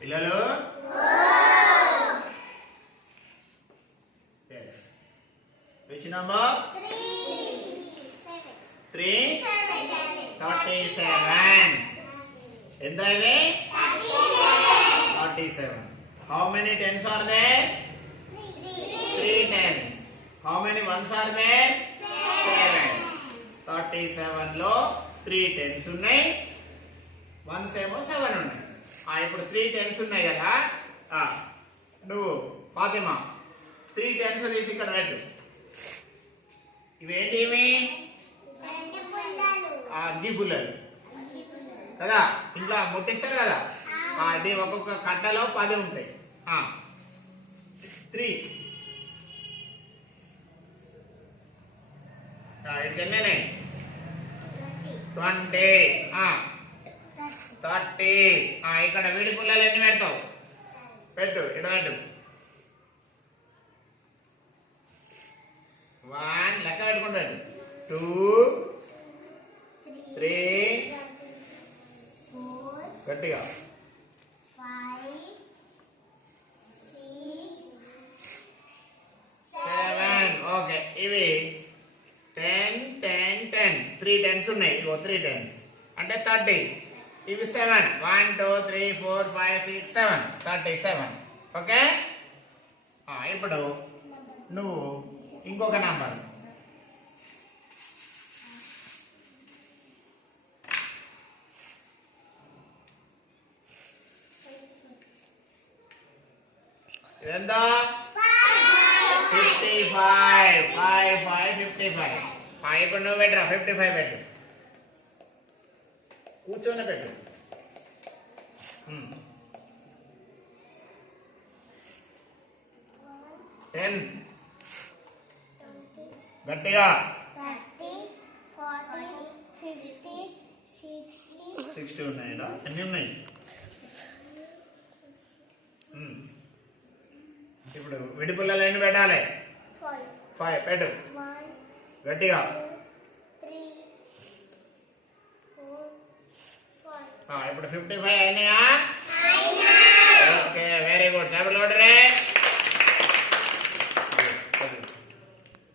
పిల్లలు which number 3 37 ఎంత ఇది 37 how many tens are there 3 tens how many ones are there 7 37 లో 3 tens ఉన్నాయి వన్స్ ఏమో 7 ఉన్నాయి ఇప్పుడు 3 టెన్స్ ఉన్నాయి కదా నువ్వు ఫాతిమా 3 టెన్స్ తీసి ఇక్కడ పెట్టు ఇవేంటి ఇవి అగ్గి పుల్లలు కదా ఇంట్లో ముట్టిస్తారు కదా అది ఒక్కొక్క కట్టలో 10 ఉంటాయి 3 ఎన్ని 20 30 ఇక్కడ వీడి పుల్లలు ఎన్ని పెడతావు పెట్టు ఇటు పెట్టు 1 లెక్క పెట్టుకుంటాడు 2 3 గట్టిగా 5 6 7 ఓకే ఇవి 10 10 10 3 టెన్స్ ఉన్నాయి ఇగో 3 టెన్స్ అంటే 30 ఇవి 7 1 2 3 4 5 6 7 37 ఓకే ఇప్పుడు నువ్వు ఇంకొక నంబర్ ఎంత 55 5 5 55 ఇప్పుడు నువ్వు పెట్టరా 55 పెట్టు కూర్చొని పెట్టు టెన్ గట్టిగా 60 ఉన్నాయా ఎన్ని ఉన్నాయి ఇప్పుడు విడి పుల్లలు ఎన్ని పెట్టాలి 5 పెట్టు గట్టిగా ఇప్పుడు 55 అయినాయా ఓకే వెరీ గుడ్ చేపలు